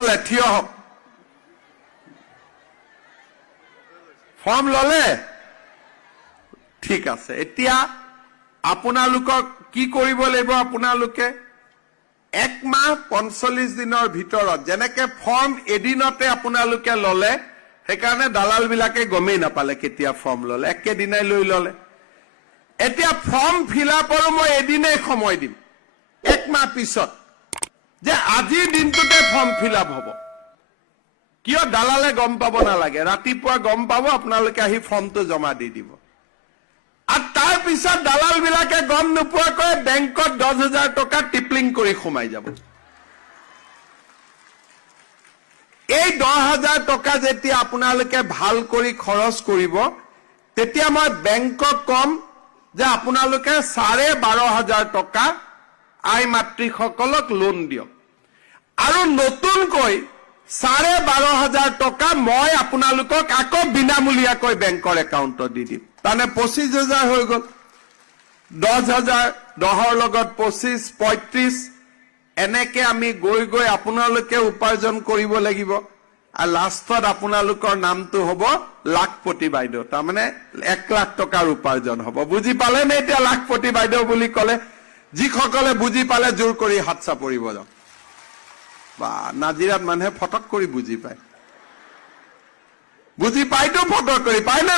থিয় হওক ফৰ্ম ললে ঠিক আছে এতিয়া আপোনালোকক কি কৰিব লাগিব আপোনালোকে 1 মাহ 45 দিনৰ ভিতৰত যেনেকে ফৰ্ম এদিনতে আপোনালোকে ললে সেইকাৰণে দালাল বিলাকে গমেই নাপালে কেতিয়া ফৰ্ম ললে একেদিনাই লৈ ললে এতিয়া ফৰ্ম ফিলআপৰ মই এদিনেই সময় দিম 1 মাহ পিছত যে আজিৰ দিনটোতে ফৰ্ম ফিলআপ হ'ব কিয় দালালে গম পাব নালাগে ৰাতিপুৱা গম পাব আপোনালোকে আহি ফৰ্মটো জমা দি দিব আৰ তাৰ পিছত দালাল বিলাকে গম নোপোৱাকৈ বেংকত 10,000 টকা টিপলিং কৰি সোমাই যাব এই 10,000 টকা যেতিয়া আপোনালোকে ভাল কৰি খৰচ কৰিব তেতিয়া মই বেংকক কম যে আপোনালোকে 12,500 টকা আই মাতৃসকলক লোন দিয়ক আৰু নতুনকৈ 12,500 টকা মই আপোনালোকক আকৌ বিনামূলীয়াকৈ বেংকৰ একাউণ্টত দি দিম তানে 25,000 হৈ গল 10,000 10ৰ লগত 25 35 এনেকে আমি গৈ গৈ আপোনালোকে উপাৰ্জন কৰিব লাগিব আৰু লাষ্টত আপোনালোকৰ নামটো হ'ব লাখপতি বাইদেউ তাৰমানে 1 লাখ টকাৰ উপাৰ্জন হ'ব বুজি পালে নে এতিয়া লাখপতি বাইদেউ বুলি কলে যিসকলে বুজি পালে জোৰ কৰি হাত চাপৰিব যাওক বা নাজিৰাত মানুহে ফটক কৰি বুজি পায় বুজি পাইতো ফটক কৰি পায় না